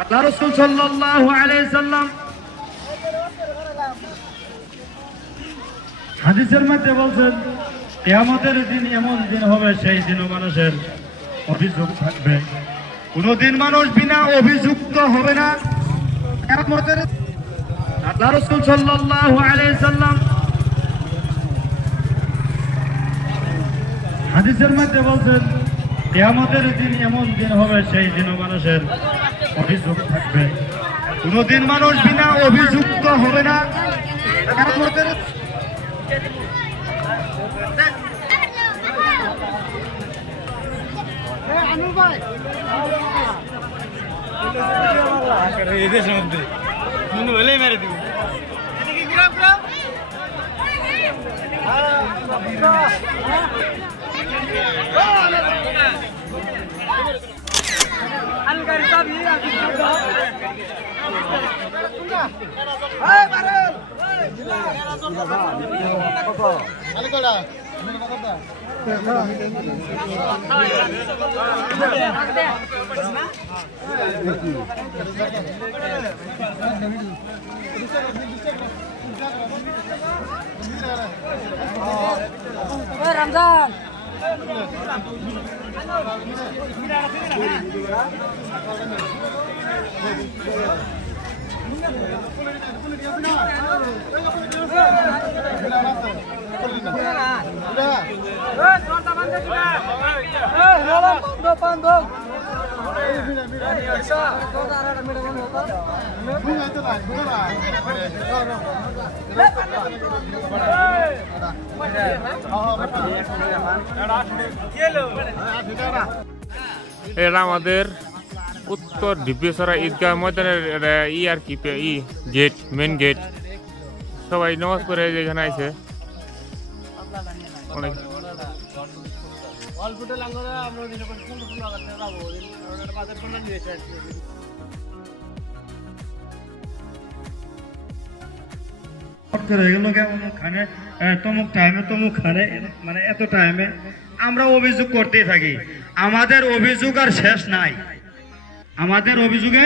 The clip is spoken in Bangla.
আল্লাহ রাসূল সাল্লাল্লাহু আলাইহি সাল্লাম হাদিসের মধ্যে বলছেন, কিয়ামতের দিন এমন দিন হবে, সেই দিনও মানুষের অভিযোগ থাকবে, কোনদিন মানুষ বিনা অভিযুক্ত হবে না। কিয়ামতের আল্লাহ রাসূল সাল্লাল্লাহু আলাইহি সাল্লাম হাদিসের মধ্যে বলছেন, কিয়ামতের দিন এমন দিন হবে, সেই দিনও মানুষের অভিযোগ থাকবে, কোনদিন মানুষ বিনা অভিযুক্ত হবে না। কিয়ামতের রমজান এটা আমাদের উত্তর ঢিপিছড়া ঈদগাহ ময়দানের আর কি গেট, মেন গেট। সবাই নামাজ পড়ে যেখানে আছে অনেক তমুক টাইমে মানে এত টাইমে আমরা অভিযোগ করতেই থাকি। আমাদের অভিযোগ আর শেষ নাই, আমাদের অভিযোগে